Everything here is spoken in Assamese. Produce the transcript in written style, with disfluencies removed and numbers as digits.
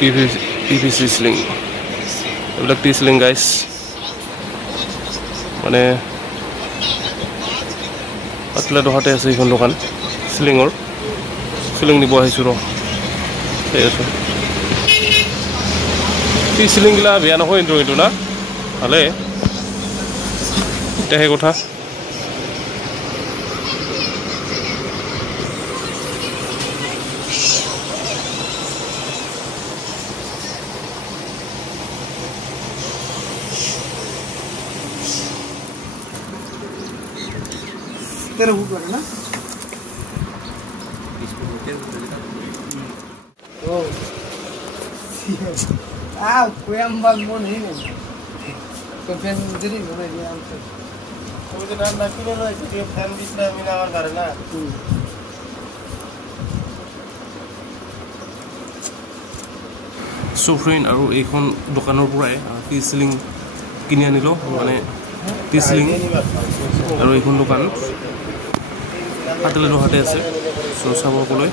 PVC sling. এইবিলাক টি স্লিং গাইছ মানে পাতলা দহাতে আছে এইখন দোকান স্লিঙৰ স্লিং নিব আহিছোঁ ৰ ঠিক আছে টি স্লিংগিলা বেয়া নহয় কিন্তু না ভালে এতিয়া সেই কথা तेरा हुक है ना ओ आ कोई हम बात बोल नहीं तो फैन जरी बोले ये हम तो वो जो ना किलो लो ये फैन बीच में मिला और करे ना সোফ্ৰেইন আৰু এইখন দোকানৰ পৰাই টি স্লিং কিনি আনিলো মানে টি স্লিং আৰু এইখন দোকান পাতলা দহাতে আছে চাব ক'লৈ